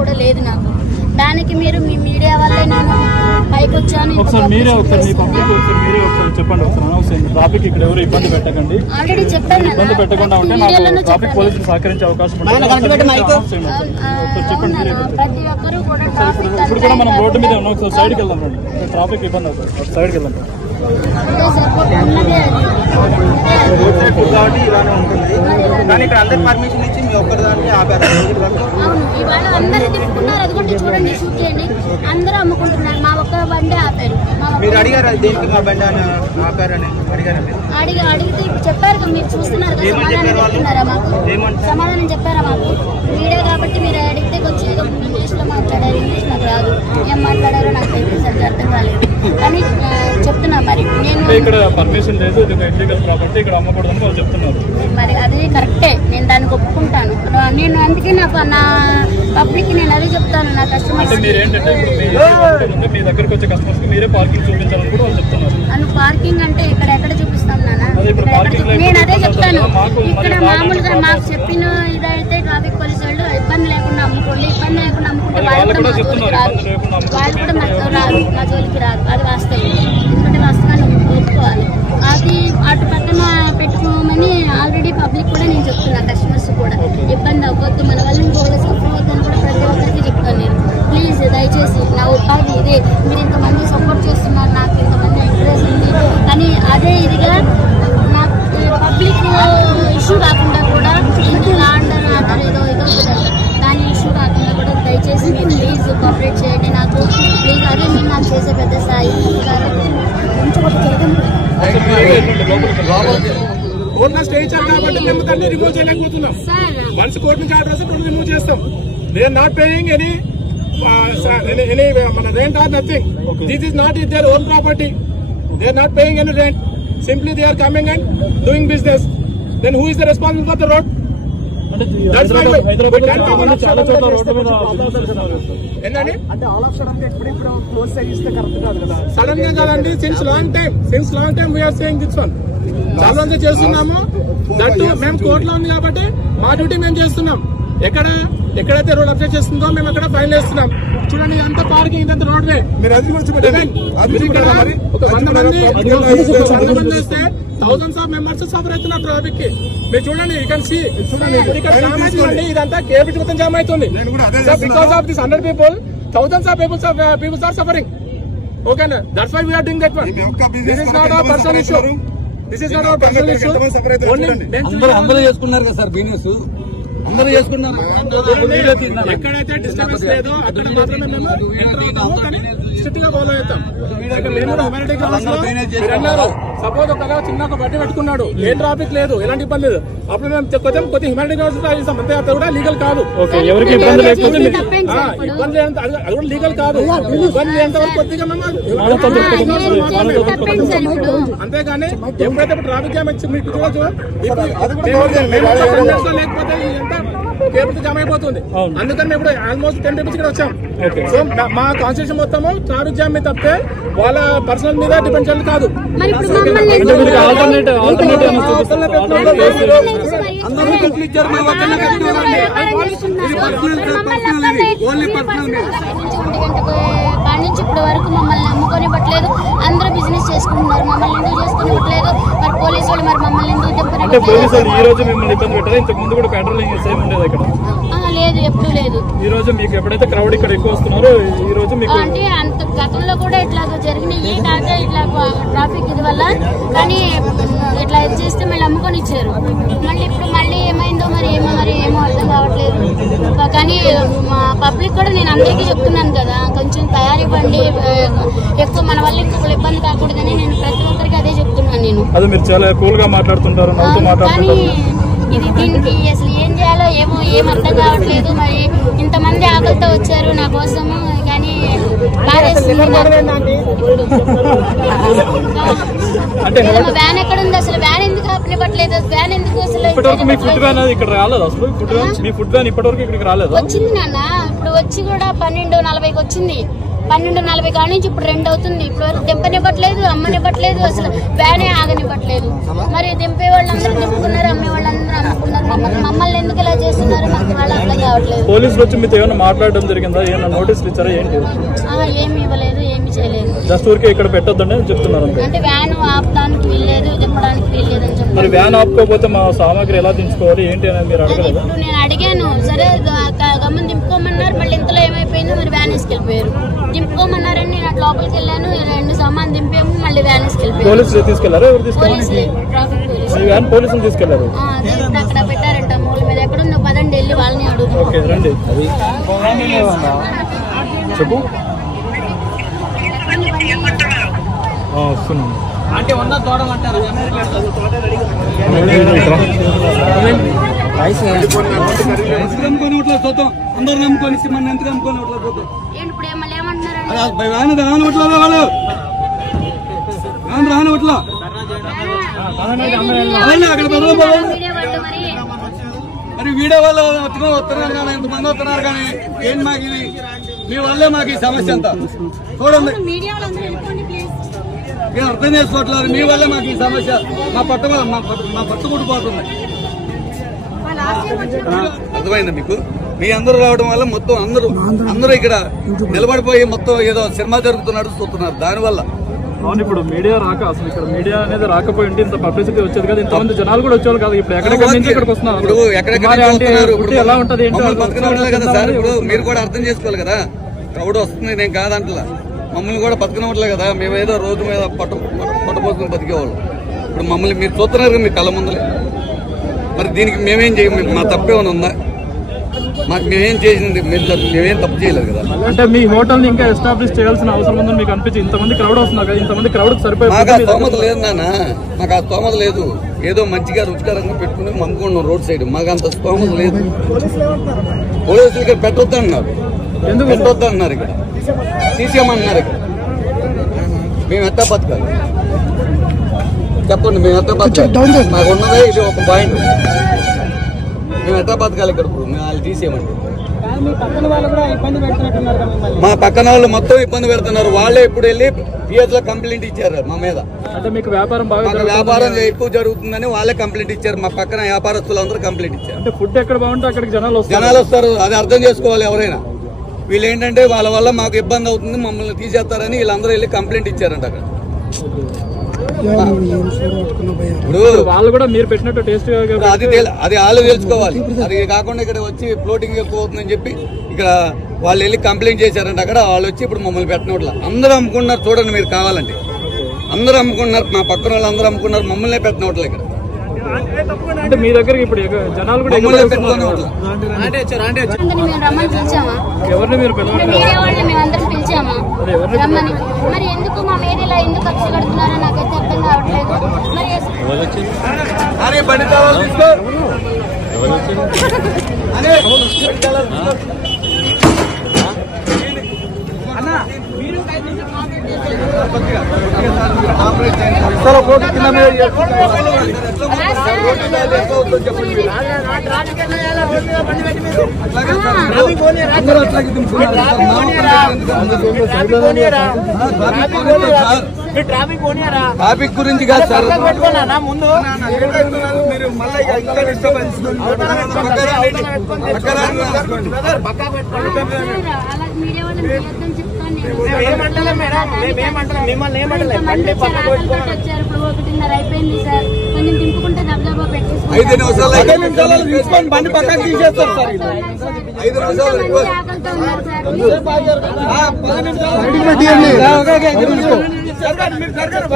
కూడా లేదు నాకు. దానికి మీరు మీ మీడియా వల్లే నేను పైకి వచ్చాను. ట్రాఫిక్ ఇక్కడ ఎవరు ఇబ్బంది పెట్టకండి, ఆల్రెడీ చెప్పాను. ఇబ్బంది పెట్టకుండా ఉంటే నాకు ట్రాఫిక్ పోలీసులు సహకరించే అవకాశం ఉంటుంది. ప్రతి ఒక్కరు కూడా ఇప్పుడు కూడా మనం రోడ్డు మీద ఉన్నాం, ఒకసారి సైడ్కి వెళ్దాం రండి. ట్రాఫిక్ ఇబ్బంది అవుతుంది, సైడ్కి వెళ్దాం. రోడ్ సైడ్ కాబట్టి ఇలానే ఉంటుంది, కానీ ఇక్కడ అందరి పర్మిషన్ ఇచ్చి మీ ఒక్కరి దాన్ని ఆపారు. అవును, ఇవాళ అందరూ తిప్పుకున్నారు. అదిగోండి చూడండి, షూట్ చేయండి. అందరూ అమ్ముకుంటున్నారు, మా ఒక్క బండి ఆపారు. మీరు అడిగారు దేనికి మా బండి అని ఆపారని అడిగారండి? అడిగితే ఇప్పుడు చెప్పారు, మీరు చూస్తున్నారు కదా. సమాధానం చెప్పారా మాకు? మీడియా కాబట్టి మీరు అడిగితే వచ్చి ఇంగ్లీష్ లో మాట్లాడారు. ఇంగ్లీష్ నాకు రాదు, ఏం మాట్లాడారో నాకు తెలియదు, సరిగ్గా అర్థం కాలేదు. కానీ చెప్తున్నా మరి నేను ఇక్కడ పర్మిషన్ లేదు, కాబట్టి ఇక్కడ అమ్మకూడదని వాళ్ళు చెప్తున్నారు. మరి అది కరెక్టే, నేను దానికి ఒప్పుకుంటాను. నేను అందుకే నా పబ్లిక్ నేను అదే చెప్తాను, నా కస్టమర్స్ మీ దగ్గరకు వచ్చే కస్టమర్స్ కి మీరే పార్కింగ్ చూపించాలని కూడా వాళ్ళు చెప్తున్నారు. అను పార్కింగ్ అంటే ఇక్కడ ఎక్కడ చూపిస్తాం నాన్న? నేను అదే చెప్తాను. ఇక్కడ మామూలుగా మాకు చెప్పిన ఇదైతే ట్రాఫిక్ పోలీసు వాళ్ళు ఇబ్బంది లేకుండా అమ్ముకోండి, ఇబ్బంది లేకుండా అమ్ముకుంటే వాళ్ళు కూడా మా జోలికి రాదు, వాళ్ళు కూడా మా జోలికి రాదు. అది వాస్తవం, ఎందుకంటే వాస్తవాన్ని ఒప్పుకోవాలి. అది అటు పక్కన పెట్టుకోమని ఆల్రెడీ పబ్లిక్ కూడా నేను చెప్తున్నా, కస్టమర్స్ కూడా ఇబ్బంది అవ్వద్దు, మన వల్ల ఇంకోళ్ళు సఫర్ అవ్వద్దని కూడా ప్రతి ఒక్కరికి చెప్తాను నేను. ప్లీజ్ దయచేసి నా ఉపాధి ఇదే, మీరు ఇంతమంది సపోర్ట్ చేస్తున్నారు, నాకు ఇంతమంది ఎంకరేజ్ ఉంది. కానీ అదే ఇదిగా నాకు పబ్లిక్ ఇష్యూ కాకుండా కూడా ఇంటి లాండర్ ఆర్డర్ ఏదో దాని ఇష్యూ కాకుండా కూడా దయచేసి మీరు ప్లీజ్ కోఆపరేట్ చేయండి నాకు, ప్లీజ్. అదే మీరు నాకు చేసే పెద్ద స్థాయి. కోర్టులో స్టే ఇచ్చారు కాబట్టి మేము దాన్ని రిమూవ్ చేయలేకపోతున్నాం. వన్స్ కోర్టు నుంచి ఆర్డర్ వస్తే కోర్టు రిమూవ్ చేస్తాం. They are not paying any మన rent or nothing. This is not their own property. They are not paying any rent. Simply they are coming and doing business. Then who is the responsible for the road? Sudden గా కదండి, since long time we are saying this one. చాలా రోజులు చేస్తున్నాము. That మేము కోర్టులో ఉంది కాబట్టి మా డ్యూటీ మేము చేస్తున్నాం. ఎక్కడైతే రోడ్ అబ్జెక్ట్ చేస్తుందో మేము అక్కడ ఫైన్ వేస్తున్నాం. చూడండి, ఇదంతా పార్కింగ్, ఇదంతా రోడ్ వే. ఒక 100 మంది వస్తే థౌసండ్స్ ఆఫ్ మెంబర్స్ సఫర్ అవుతున్నారు ట్రాఫిక్ కి. మీరు చూడండి, యూ కెన్ సీ ఇక్కడ జామ్ అవుతుందండి. ఇదంతా కేబిట్ మొత్తం జామ్ అవుతుంది. Because of this 100 people, thousands of people are suffering. Okay, that's why we are doing that one. This is not our personal issue. అందరూ చేసుకున్నారు కదా సార్, బిజినెస్ అందరూ చేసుకున్నారు. ఎక్కడైతే డిస్టర్బెన్స్ లేదో అక్కడ మాత్రమే మేము ఎంటర్ అవుతాము, కానీ స్ట్రిక్ట్ గా ఫాలో అవుతాం. సపోజ్ ఒక చిన్న ఒక బట్టి పెట్టుకున్నాడు, ఏ ట్రాఫిక్ లేదు, ఎలాంటి ఇబ్బంది లేదు, అప్పుడు మేము కొద్దిగా హ్యూమానిటీ గ్రౌండ్స్ ఇస్తాం. అంతే, అది కూడా లీగల్ కాదు. ఎవరికి ఇబ్బంది లేకపోతే ఇబ్బంది అది కూడా లీగల్ కాదు. ఇబ్బంది ఎంత వరకు కొద్దిగా మేము అంతేగాని ఎప్పుడైతే ట్రాఫిక్ జామ్ వచ్చి మీకు చూడొచ్చు, లేకపోతే ఎంత కేబుల్ జామ్ అయిపోతుంది. అందుకని మేము ఇప్పుడు ఆల్మోస్ట్ 10 people ఇక్కడ వచ్చాం. సో మా కాన్స్టిట్యూషన్ మొత్తము ట్రాఫిక్ జామ్ మీద తప్పితే వాళ్ళ పర్సనల్ మీద డిపెండ్ చేయాలి కాదు. నుంచి ఇప్పటి వరకు మమ్మల్ని నమ్ముకొనివ్వట్లేదు. అందరూ బిజినెస్ చేసుకుంటున్నారు, మమ్మల్ని ఎందుకు చేసుకునివ్వట్లేదు? మరి పోలీసు వాళ్ళు మరి మమ్మల్ని ఎందుకు లేదు, ఎప్పుడు లేదు. ఈ రోజు మీకు ఎప్పుడైతే క్రౌడ్ ఇక్కడ ఎక్కువ వస్తున్నారో ఈ రోజు మీకు అంటే అంత గతంలో కూడా ఇట్లా జరిగినాయి. కాక ఇట్లా ట్రాఫిక్ ఇది వల్ల, కానీ ఇట్లా చేస్తే మళ్ళీ అమ్ముకొని ఇచ్చారు. మళ్ళీ ఏమైందో మరి ఏమో అర్థం కావట్లేదు. కానీ మా పబ్లిక్ కూడా నేను అందరికీ చెప్తున్నాను కదా, కొంచెం తయారివ్వండి, ఎక్కువ మన వల్ల ఇంకొకరు ఇబ్బంది కాకూడదని నేను ప్రతి ఒక్కరికి అదే చెప్తున్నాను. నేను అది మీరు చాలా కూల్ గా మాట్లాడుతుంటారు, కానీ ఇది దీనికి అసలు ఏం చేయాలో ఏం అర్థం కావట్లేదు. మరి ఇంతమంది ఆకలితో వచ్చారు నా కోసము, కానీ వ్యాన్ ఎక్కడ ఉంది? అసలు వ్యాన్ ఎందుకు ఆపనివ్వట్లేదు? వ్యాన్ ఎందుకు అసలు ఇక్కడ రాలేదు? అసలు మీ ఫుడ్ వ్యాన్ ఇప్పటివరకు ఇక్కడికి రాలేదు. వచ్చింది నాన్న, ఇప్పుడు వచ్చి కూడా 12:40కి వచ్చింది. 12:40 కాడి నుంచి ఇప్పుడు 2 అవుతుంది. ఇప్పుడు వరకు దింపనివ్వట్లేదు, అమ్మనివ్వట్లేదు, అసలు వ్యానే ఆగనివ్వట్లేదు. మరి దింపే వాళ్ళందరూ దింపుకున్నారు, అమ్మే వాళ్ళందరూ అమ్ముకున్నారు. మమ్మల్ని ఎందుకు ఇలా చేస్తున్నారు మాకు వాళ్ళు అర్థం కావట్లేదు. పోలీసులు వచ్చి మీతో ఏమైనా మాట్లాడడం జరిగిందా? ఏమైనా నోటీసులు ఇచ్చారా? ఏంటి? ఏమి ఇవ్వలేదు, ఏమి చేయలేదు. జస్ట్ ఊరికే ఇక్కడ పెట్టొద్దని చెప్తున్నారు. అంటే వ్యాన్ ఆపడానికి వీల్లేదు, దింపడానికి వీల్లేదు అని చెప్పారు. మరి వ్యాన్ ఆపుకోకపోతే మా సామాగ్రి ఎలా దించుకోవాలి ఏంటి అనేది మీరు అడగలేదు? ఇప్పుడు నేను అడిగాను, సరే గమ్మున దింపుకోమన్నారు. మళ్ళీ ఇంతలో ఏమైపోయిందో మరి వ్యాన్ వేసుకెళ్ళిపోయారు. దింపుకోమన్నారని నేను అట్లా లోపలికి వెళ్ళాను, 2 సామాన్ దింపాము, మళ్ళీ వ్యాన్ వేసుకెళ్ళిపోయారు. పోలీసులు తీసుకెళ్లారు? ఎవరు తీసుకెళ్ళారు? ట్రాఫిక్ పోలీసులు. వ్యాన్ పోలీసులు తీసుకెళ్లారు. అక్కడ పెట్టారంట మూల మీద. ఎక్కడుందో పదండి వెళ్ళి వాళ్ళని అడుగు. ఓకే రండి. చెప్పు. వస్తున్నాను. అంటే ఉన్న తోడమంటారు నమ్ముకొని చూద్దాం. అందరు నమ్ముకొని మన ఎంత నమ్ముకొని పోతాం. ఇప్పుడు మళ్ళీ ఏమంటున్నారండి? రానివట్లా వాళ్ళు రానివట్లా మరి వీడియో వాళ్ళు వస్తున్నారు కానీ ఎంతమంది వస్తున్నారు కానీ ఏం మాకు ఇది మీ వల్లే మాకు ఈ సమస్య అంతా చూడండి. మేము అర్థం చేసుకోవట్లేదు. మీ వల్లే మాకు ఈ సమస్య. మా పట్టు కుట్టుపోతుంది. అర్థమైందా మీకు? మీ అందరూ రావడం వల్ల మొత్తం అందరూ ఇక్కడ నిలబడిపోయి మొత్తం ఏదో సినిమా జరుగుతున్నట్టు చూస్తున్నారు. దానివల్ల అవును. ఇప్పుడు మీడియా రాక అసలు ఇక్కడ మీడియా అనేది రాకపోయి ఉంటే ఇంత పబ్లిసిటీ వచ్చేది కదా, ఇంతమంది జనాలు కూడా వచ్చేవాళ్ళు కాదు. ఇప్పుడు ఎక్కడెక్కడి నుంచి ఇక్కడికి వస్తున్నారు. ఇప్పుడు ఎక్కడెక్కడ ఎలా ఉంటది బతకనవట్లే కదా సార్. ఇప్పుడు మీరు కూడా అర్థం చేసుకోవాలి కదా. క్రౌడ్ వస్తుంది, నేను కాదంటలా. మమ్మల్ని కూడా బతకనవట్లే కదా. మేమేదో రోజు మీద పట్టుపోసుకుని బతికేవాళ్ళు. ఇప్పుడు మమ్మల్ని మీరు చూస్తున్నారు మీ కళ్ళ ముందలే. మరి దీనికి మేమేం చేయము? మా తప్పేమైనా ఉందా? మాకు మేమేం చేసింది? మేమేం తప్పు చేయలేదు కదా. అంటే మీ హోటల్ ని ఇంకా ఎస్టాబ్లిష్ చేయాల్సిన అవసరం ఉందని మీకు అనిపించి ఇంతమంది క్రౌడ్ వస్తున్నారు కదా, ఇంతమంది క్రౌడ్ సరిపోయి మాకు ఆ స్తోమత లేదు నాన్న. మాకు ఆ స్తోమత లేదు. ఏదో మంచిగా రుచికరంగా పెట్టుకుని అమ్ముకున్నాం రోడ్ సైడ్. మాకు అంత స్తోమత లేదు. పోలీసులు ఇక్కడ పెట్టొద్దు అన్నారు. ఎందుకు పెట్టొద్దు అన్నారు? ఇక్కడ తీసేయమన్నారు. ఇక్కడ మేము ఎట్టా బతకాలి చెప్పండి? మేము ఎట్టా బతకాలి? మాకు ఉన్నదే ఇది ఒక పాయింట్. మేము ఎట్టా బతకాలి ఇక్కడ? ఇప్పుడు మేము వాళ్ళు తీసేయమండి. మా పక్కన వాళ్ళు మొత్తం ఇబ్బంది పెడుతున్నారు. వాళ్ళే ఇప్పుడు వెళ్ళి పిఎస్ లో కంప్లైంట్ ఇచ్చారు మా మీద. అంటే మీకు వ్యాపారం బాగా వ్యాపారం ఎక్కువ జరుగుతుందని వాళ్ళే కంప్లైంట్ ఇచ్చారు. మా పక్కన వ్యాపారస్తులు అందరూ కంప్లైంట్ ఇచ్చారు. అంటే ఫుడ్ ఎక్కడ బాగుంటే అక్కడికి జనాలు వస్తారు. అది అర్థం చేసుకోవాలి ఎవరైనా. వీళ్ళు ఏంటంటే వాళ్ళ వల్ల మాకు ఇబ్బంది అవుతుంది, మమ్మల్ని తీసేస్తారని వీళ్ళందరూ వెళ్ళి కంప్లైంట్ ఇచ్చారంట అక్కడ. ఇప్పుడు వాళ్ళు కూడా మీరు పెట్టినట్టు టేస్ట్ అది వాళ్ళు తెలుసుకోవాలి. అది కాకుండా ఇక్కడ వచ్చి ఫ్లోటింగ్ ఎక్కువ అవుతుందని చెప్పి ఇక్కడ వాళ్ళు వెళ్ళి కంప్లైంట్ చేశారంట అక్కడ. వాళ్ళు వచ్చి ఇప్పుడు మమ్మల్ని పెట్టినట్ల అందరూ అమ్ముకున్నారు. చూడండి మీరు కావాలంటే అందరూ అమ్ముకున్నారు. మా పక్కన వాళ్ళు అందరూ అమ్ముకున్నారు. మమ్మల్ని పెట్టినట్ల ఇక్కడ. అంటే మీ దగ్గర ఇప్పుడు జనాలు కూడా రమ్మని పిలిచామా? ఎవరిని మీరు మీడియా వాళ్ళని మేమందరం పిలిచామా రమ్మని? మరి ఎందుకు మా మీడియాలో ఎందుకు కక్ష కడుతున్నారో నాకైతే అర్థం కావట్లేదు. ట్రాఫిక్ గురించి కాదు సార్. ముందు మిమ్మల్ని అయిపోయింది సార్. కొంచెం దింపుకుంటే దబ్దబా పెట్టేసి 5 నిమిషాలు తీసుకొని బండి పక్కన తీసేస్తారు సార్. 5 నిమిషాలు